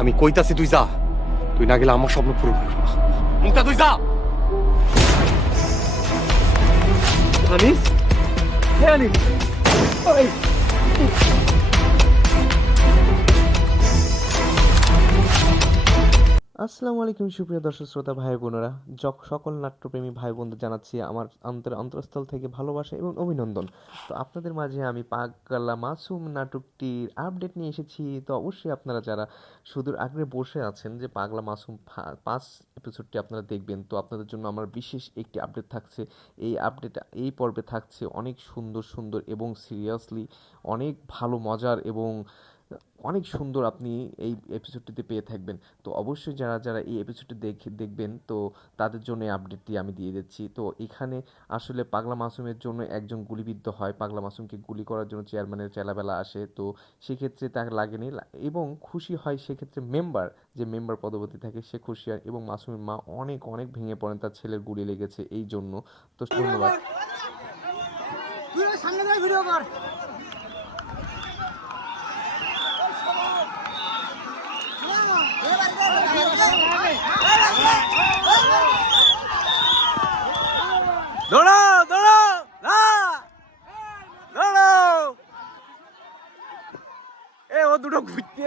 আমি কইতাছি তুই যা, তুই না গেলে আমার স্বপ্ন পূরণ হবে না। মুক্তা তুই যা। আনিস, হে আনিস, ওই আসসালামু আলাইকুম সুপ্রিয় দর্শক শ্রোতা ভাই বোনেরা, সকল নাট্যপ্রেমী ভাই বোনদের জানাচ্ছি আমার অন্তরস্থল থেকে ভালোবাসা এবং অভিনন্দন। তো আপনাদের মাঝে আমি পাগলা মাসুম নাটকটির আপডেট নিয়ে এসেছি। তো অবশ্যই আপনারা যারা সুদূর আগ্রহে বসে আছেন যে পাগলা মাসুম 5 এপিসোডটি আপনারা দেখবেন, তো আপনাদের জন্য আমার বিশেষ একটি আপডেট থাকছে। এই পর্বে থাকছে অনেক সুন্দর সুন্দর এবং সিরিয়াসলি অনেক ভালো মজার এবং অনেক সুন্দর আপনি এই এপিসোডটিতে পেয়ে থাকবেন। তো অবশ্যই যারা যারা এই এপিসোডটি দেখবেন, তো তাদের জন্য এই আপডেটটি আমি দিয়ে দিচ্ছি। তো এখানে আসলে পাগলা মাসুমের জন্য একজন গুলিবিদ্ধ হয়, পাগলা মাসুমকে গুলি করার জন্য চেয়ারম্যানের চেলাবেলা আসে। তো সেক্ষেত্রে তাকে লাগেনি এবং খুশি হয় সেক্ষেত্রে যে মেম্বার পদবর্তী থাকে সে খুশি হয় এবং মাসুমের মা অনেক অনেক ভেঙে পড়েন তার ছেলের গুলি লেগেছে এই জন্য। তো ধন্যবাদ। দৌড়াও দৌড়াও দৌড়াও। এ ও দুটো ঘুরতে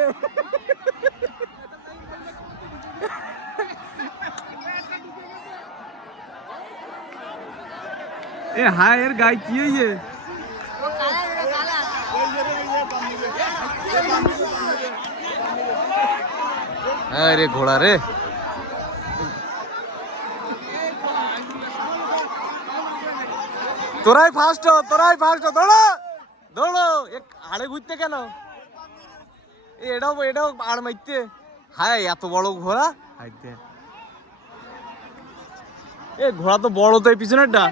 এ হায় এর গায়ে কি হইছে? আরে ঘোড়া রে, তোরাই ফার্স্ট দৌড়ো দৌড়ো। আড়ে ঘুরতে কেন? এটাও আড় মারতে। হায় এত বড় ঘোড়া, হাইতে এ ঘোড়া তো বড়, তো এই পিছনেরটা।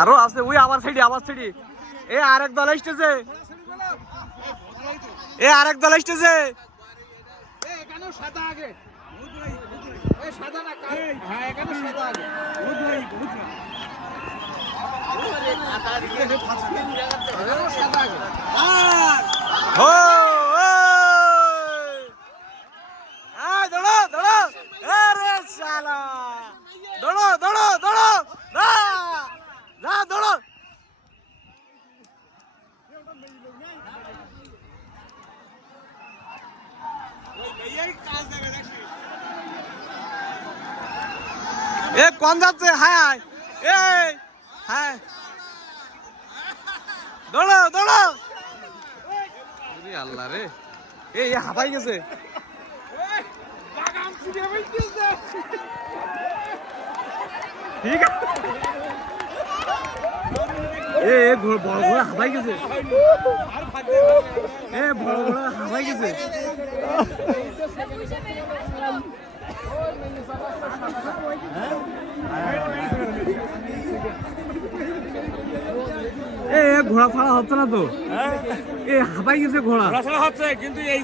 আরো আছে ওই আবার সাইডে এ আরেক দল আসতেছে, দৌড়ো দৌড়ো, আরে শালা দৌড়ো দৌড়ো দৌড়ো, না দৌড়ো। এ কোন যাচ্ছে? হায় হায় দৌড়ো দৌড়ো। আল্লাহ রে, এই হাঁপাই গেছে। ঠিক আছে, বড় ঘোড়া হাঁপাই গেছে, বড় ঘোড়া হাঁপাই গেছে। ঘোড়া ছাড়া হচ্ছে না তো, হাঁপাই গেছে ঘোড়া ছাড়া হচ্ছে, কিন্তু এই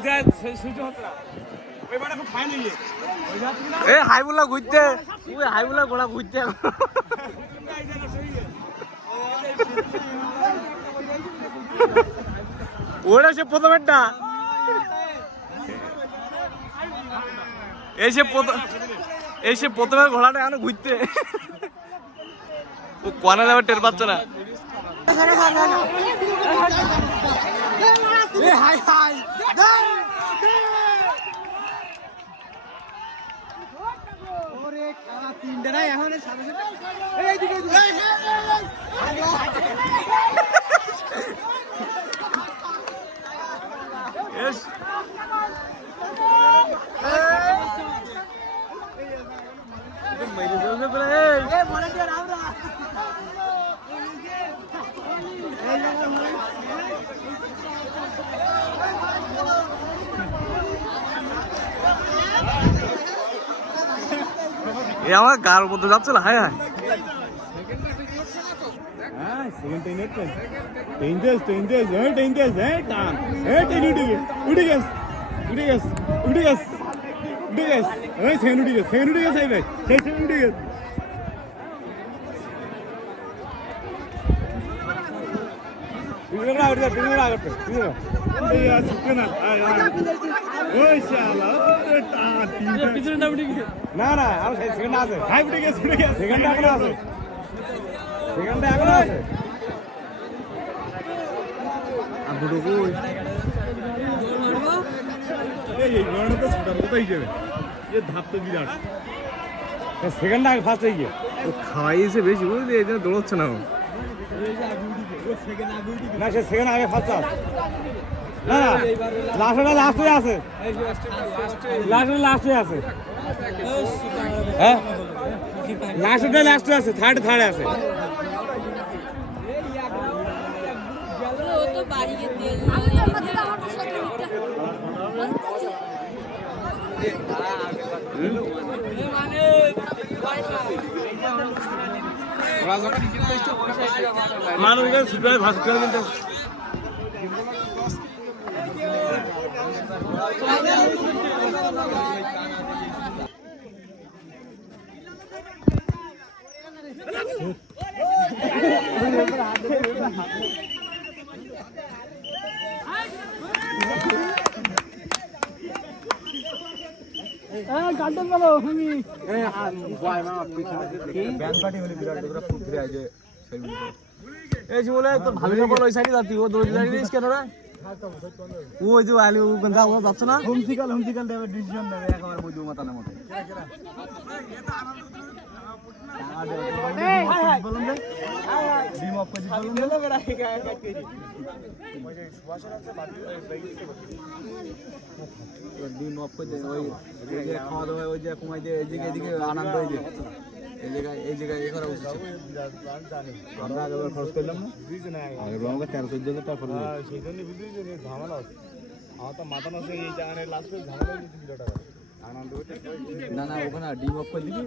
হাইবুলা ঘুরতে, হাইবুলা ঘোড়া ঘুরতে। ওরা সে প্রথমেরটা এসে প্রথমে ঘোড়াটা এখন ঘুরতে, ও কোয়ানা যাবে টের পাচ্ছে না। আমার গার মধ্যে যাচ্ছে না। হায় হায়, Dangerous, টান টেন উঠে গেছে এই সেন উঠে গেছে এই ভাই সেন উঠে গেছে না না আর সেকেন্ড আছে হাই উঠে গেছে সেকেন্ড এখনো আছে সেকেন্ড এখনো আছে সেকেন্ড আগে ফার্স্ট হয়ে গিয়ে খাওয়াইছে বেশি বুঝলি এই জন্য দৌড়চ্ছে না ও। না সে সেকেন্ড আগে ফার্স্ট আছে না না লাস্টে আছে লাস্টে আছে হ্যাঁ লাস্টে আছে থার্ড আছে মানুষ ভাষা কিন্তু এই যে বলে তোর ভাবি কাপড় ওই সাইডে যাতি ও দৌড়ে যাই দিস কেন রে ওই যে আলি ও গন্ধা ও যাচ্ছে না হুমসিকাল দেবে ডিসিশন দেবে একেবারে বৈধ মাতানের মতো খাওয়া দাওয়া ওই যে কমাই দিয়ে এদিকে আনন্দ হয়ে যায় এই জায়গায় এ করা উচিত আমরা আগেবার খরচ করলাম না আগের আমাকে 13-14 টাকা খরচ সেই জন্য বুঝলি যে ঝামেলা আছে আমার তো মাথা নষ্ট এই জায়গায় লাস্টে ঝামেলা হয়ে গেছে টাকা না না ওখানে ডিম অফ করে দিবি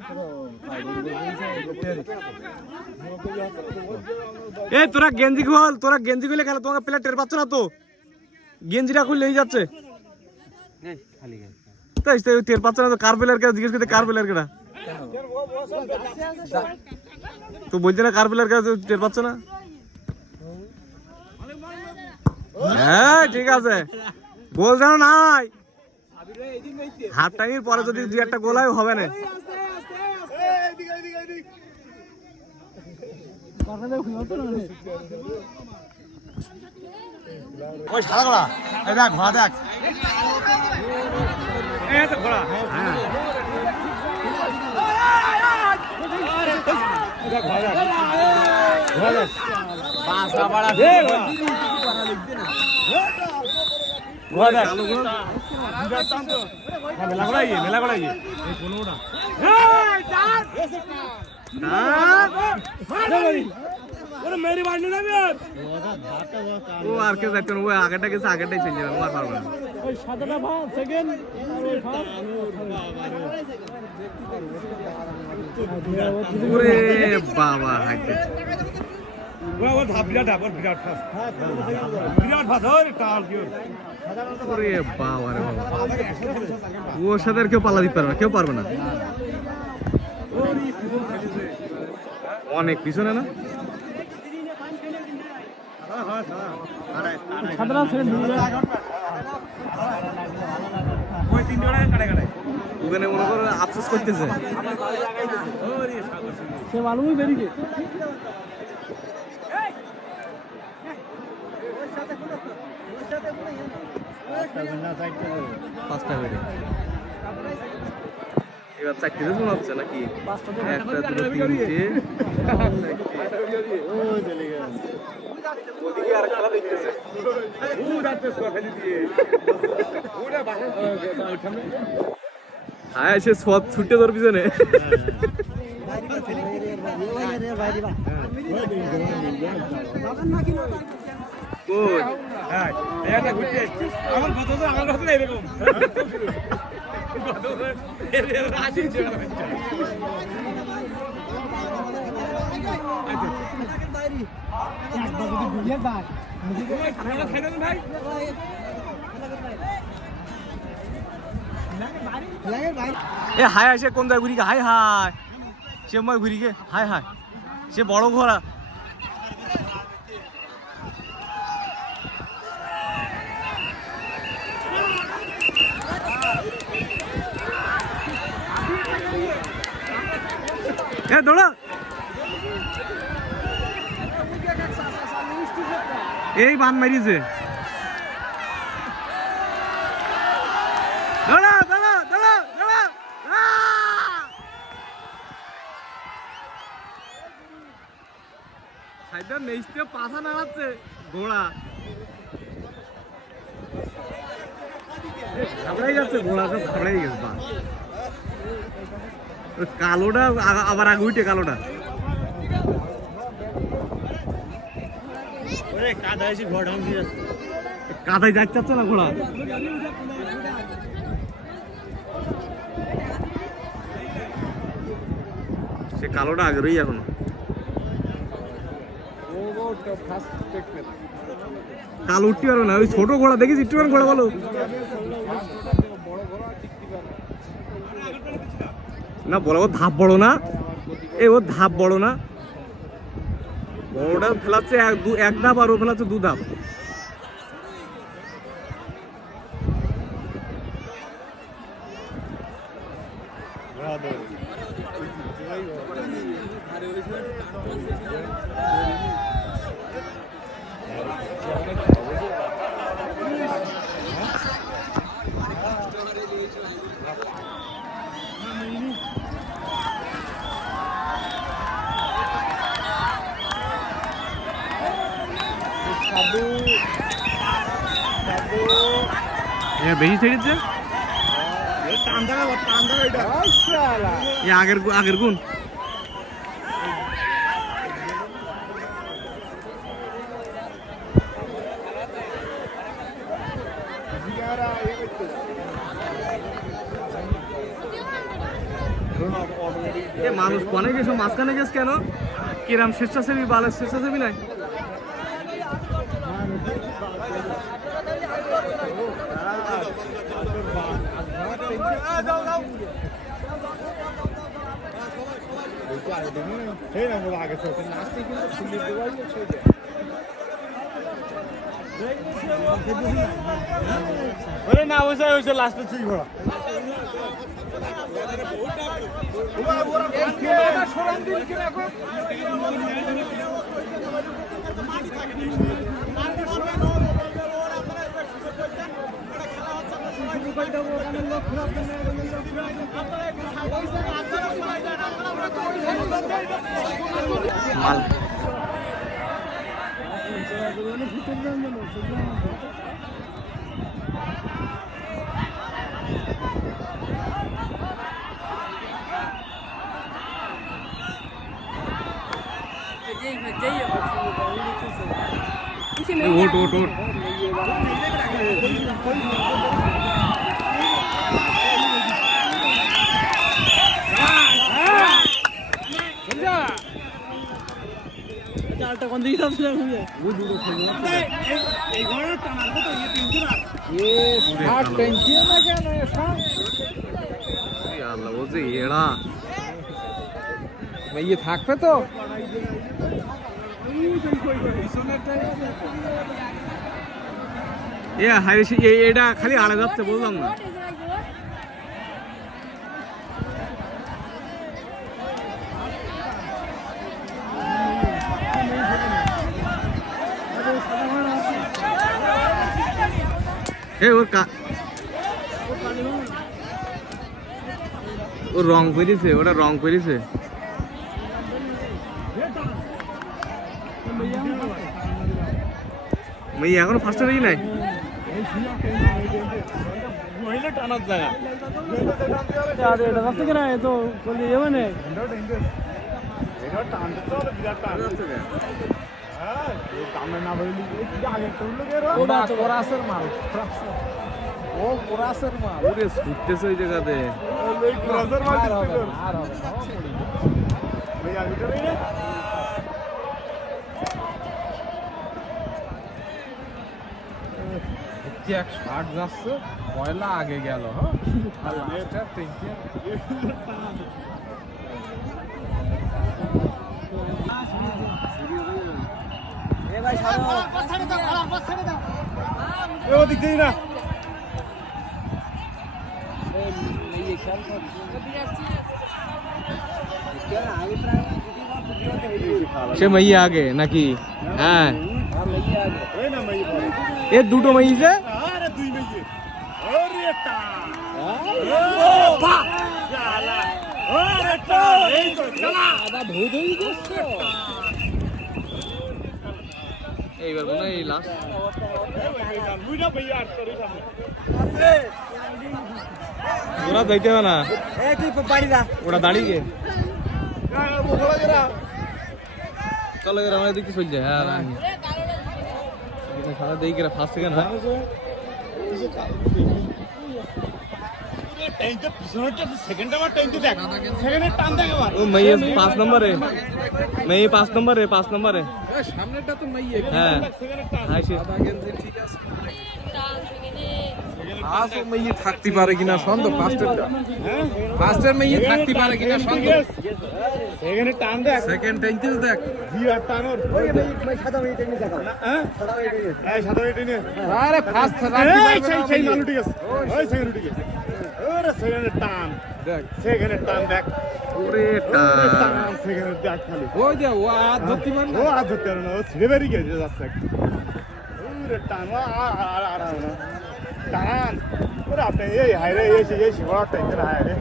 এ তোরা গেঞ্জি খুলে খেলা তোমাকে প্লেয়ার টের পাচ্ছ না তো গেঞ্জিটা খুলে হয়ে যাচ্ছে তাই টের পাচ্ছ না তো কার প্লেয়ার কে জিজ্ঞেস করতে কার প্লেয়ার কেটা তো বলছে না কার প্লেয়ার কে টের পাচ্ছ না হ্যাঁ ঠিক আছে গোল যেন নাই হাফ টাইমের পরে যদি দুই একটা গোল হয় হবে না ওই সাদা ঘোড়া এই দেখ ঘোড়া দেখ এই তো ঘোড়া হ্যাঁ বাসা বড়া মেলা করাই মেরি বাড়ি না ও আর কে যাচ্ছে ও আগেরটা গেছে আগেরটাই চলে যাবে ও আর পারবে না ওই সাদাটা ভাব সেকেন্ড ওরে বাবা হাইতে ও ধাপ বিরাট ফাস ওরে টাল কি ওরে বাবা রে বাবা ওর সাথে আর কেউ পাল্লা দিতে পারবে না কেউ পারবে না অনেক পিছনে না ওখানে মনে করো আফসোস করতেছে সে মালুমই বেরিয়ে পাঁচটা বেড়ে এবার চারটিতে মনে হচ্ছে নাকি একটা দুটো তিনটে ওদিকে আর খেলা দেখতেছে হ্যাঁ সে সব ছুটে তোর পিছনে আমার কথা এরকম এ হায় হায় সে কোন জায়গায় ঘুরি হায় হায় সে মই ঘুরি গে হায় হায় সে বড় ঘোড়া এ দৌড়া এই বান মারিছে দৌড়া দৌড়া দৌড়া দৌড়া হায়দার নেইতে পাছা নাড়াচ্ছে ঘোড়া ঘাবড়াই যাচ্ছে ঘোড়া সব ঘাবড়াই গেছে পা কালোটা আবার আগে উঠে কালোটা কাদায় যাচ্ছে না ঘোড়া সে কালোটা আগে রই এখনো কালো উঠতে পারো না ওই ছোট ঘোড়া দেখিস একটু ঘোড়া বলো না বলো ও ধাপ বড় না এ ও ধাপ বড় না বড়টা ফেলাচ্ছে এক ধাপ আর ও ফেলাচ্ছে দু ধাপ বেশি ছেড়েছে আগের গুণ মানুষ কনে গেছো মাঝখানে গেছ কেন কিরাম স্বেচ্ছাসেবী বালের স্বেচ্ছাসেবী নাই না হয়েছে লাস্টে ঠিক ঘোড়া মাল ওট ওট ওট চালটা কোন দিকে যাচ্ছে ওই দুটো এই ঘোড়া টানার মতো এই তিনজন আর টেনশন না কেন সব আল্লাহ বলছে এড়া ভাই থাকবে তো এটা খালি আড়ে যাচ্ছে বললাম না ও রং করেছে ওটা রং করেছে এখনো ফার্স্ট হয়ে নাই টানার জায়গা ছুটতেছে ওই জায়গাতে দেখছি 160 যাচ্ছে, পয়লা আগে গেল। আর লাস্টটা ট্যাঙ্কি সে মাইয়া আগে নাকি? হ্যাঁ এ দুটো মাইছে। এইবার মনে হয় এই লাস্ট ওরা যাইতে হবে না, ওরা দাঁড়িয়ে চলো আমরা দেখতে চল যায়। হ্যাঁ সারা দেখি ফার্স্ট সেকেন্ড হয় পাঁচ নম্বরে সামনেটা তো হ্যাঁ থাকতে পারে কিনা সন্দেহ, ফার্স্টের মেয়ে থাকতে পারে কিনা সন্দেহ। সেকেন্ড টাইমতে দেখ আরে ফার্স্ট টান দেখ, সেকেন্ডের টান দেখ, ওরে টান সেকেন্ডের দেখ খালি ওই যে ও হাত ধরতে পারে না, ও হাত ধরতে পারে না, ও ছিঁড়ে বেরিয়ে গেছে যাচ্ছে। ওরে টান আর টান ওরে আপনি এই হাইরে এই শিবড়া টাইতে না হাইরে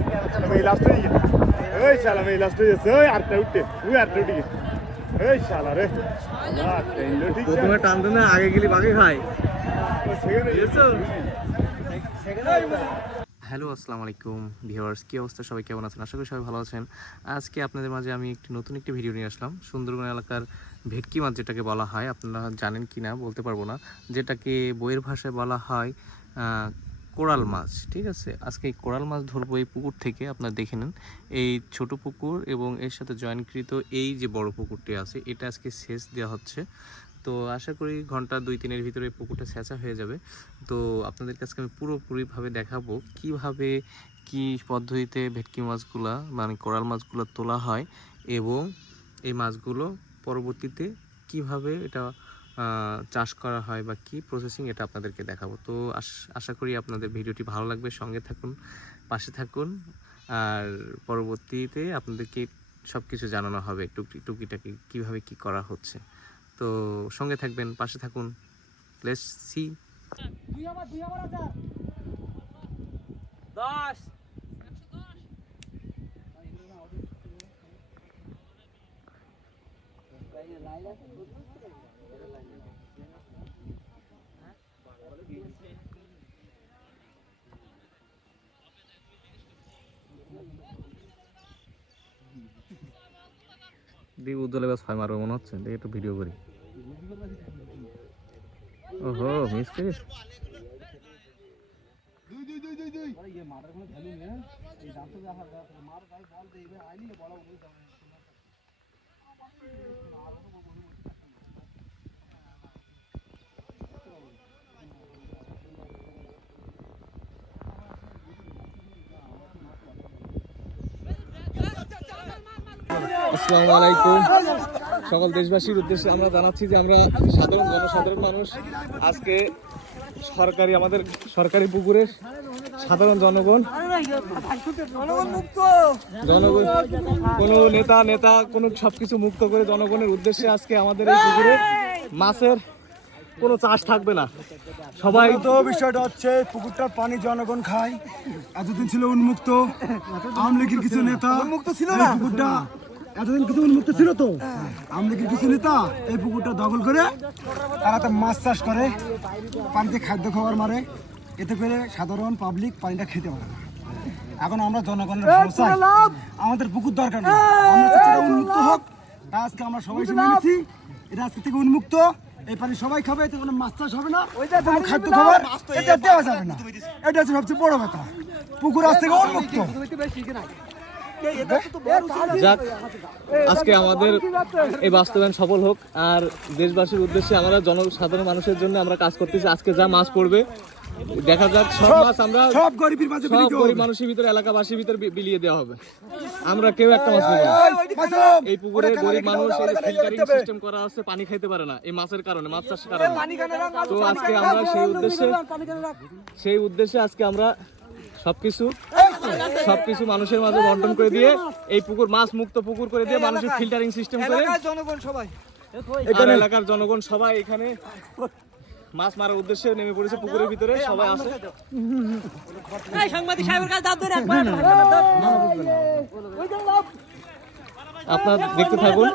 এই লাস্ট হয়ে গেছে। এই শালা এই লাস্ট হয়ে গেছে। ওই আরটা উঠে ওই আরটা উঠে গেছে। এই শালা রে ঠিক প্রথমে টান দেন না, আগে গেলি বাগে খায়। হ্যালো আসসালামু আলাইকুম ভিউয়ার্স, কী অবস্থা, সবাই কেমন আছেন? আশা করি সবাই ভালো আছেন। আজকে আপনাদের মাঝে আমি নতুন একটি ভিডিও নিয়ে আসলাম। সুন্দরবন এলাকার ভেটকি মাছ যেটাকে বলা হয়, আপনারা জানেন কি না বলতে পারবো না, যেটাকে বইয়ের ভাষায় বলা হয় কোরাল মাছ। ঠিক আছে, আজকে এই কোরাল মাছ ধরবো এই পুকুর থেকে। আপনারা দেখে নেন এই ছোট পুকুর এবং এর সাথে জয়েনকৃত এই যে বড় পুকুরটি আছে, এটা আজকে সেচ দেওয়া হচ্ছে। তো আশা করি ঘন্টা 2-3-এর ভিতরে পুকুরটা সেচা হয়ে যাবে। তো আপনাদের কাছে আমি পুরোপুরিভাবে দেখাবো কিভাবে কি পদ্ধতিতে ভেটকি মাছগুলা মানে কোরাল মাছগুলো তোলা হয় এবং এই মাছগুলো পরবর্তীতে কিভাবে এটা চাষ করা হয় বা কি প্রসেসিং, এটা আপনাদেরকে দেখাবো। তো আশা করি আপনাদের ভিডিওটি ভালো লাগবে, সঙ্গে থাকুন, পাশে থাকুন, আর পরবর্তীতে আপনাদেরকে সব কিছু জানানো হবে টুকিটাকি কীভাবে কি করা হচ্ছে। তো সঙ্গে থাকবেন, পাশে থাকুন। Let's see. দিক উজ্জ্বলে বাস ফাই মারবো মনে হচ্ছে, দেখে একটু ভিডিও করি। ওহো মিস করিস। আসসালামু আলাইকুম। সকল দেশবাসীর উদ্দেশ্যে আমরা জানাচ্ছি যে আমরা জনসাধারণ মানুষ আজকে আমাদের সরকারি পুকুরের সাধারণ জনগণ কোনো নেতা কোনো সবকিছু মুক্ত করে জনগণের উদ্দেশ্যে আজকে আমাদের এই পুকুরে মাছের কোনো চাষ থাকবে না। সবাই তো বিষয়টা হচ্ছে পুকুরটার পানি জনগণ খায়, এতদিন ছিল উন্মুক্ত। আওয়ামী লীগের কিছু নেতা উন্মুক্ত ছিল না, পুকুরটা এতদিন কিছু উন্মুক্ত ছিল তো আওয়ামী লীগের কিছু নেতা এই পুকুরটা দখল করে তারা তো মাছ চাষ করে, পানিতে খাদ্য খাবার মারে, এতে করে সাধারণ পাবলিক পানিটা খেতে পারে না। এখন আমরা জনগণের ভালো চাই, আমাদের পুকুর দরকার না, আমরা চাই উন্মুক্ত হোক। আজকে আমরা সবাই শুনে নিচ্ছি এটা আজকে থেকে উন্মুক্ত, এই পানি সবাই খাবে, এতে কোনো মাছ চাষ হবে না, কোনো খাদ্য খাবার এটা দেওয়া যাবে না। এটা হচ্ছে সবচেয়ে বড় কথা, পুকুর আজ থেকে উন্মুক্ত। যাক, আজকে আমাদের এই বাস্তবায়ন সফল হোক। আর দেশবাসীর উদ্দেশ্যে আমরা জনসাধারণ মানুষের জন্য আমরা কাজ করতেছি। আজকে যা মাছ পড়বে দেখা যাক, সব মাছ আমরা সব গরিব মানুষের ভিতরে, এলাকাবাসীর ভিতরে বিলিয়ে দেওয়া হবে। আমরা কেউ একটা মাছ নেব না। এই পুকুরে গরিব মানুষ ফিল্টারিং সিস্টেম করা আছে, পানি খাইতে পারে না এই মাছের কারণে, মাছ চাষের কারণে। তো আজকে আমরা সেই উদ্দেশ্যে আজকে আমরা সবকিছু মানুষের মাঝে বন্টন করে দিয়ে এই পুকুর মাছ মুক্ত পুকুর করে দিয়ে মানুষের ফিল্টারিং সিস্টেম করে এলাকার জনগণ সবাই এখানে মাছ মারার উদ্দেশ্যে নেমে পড়েছে পুকুরের ভিতরে। সবাই আছে, আপনারা দেখতে থাকুন।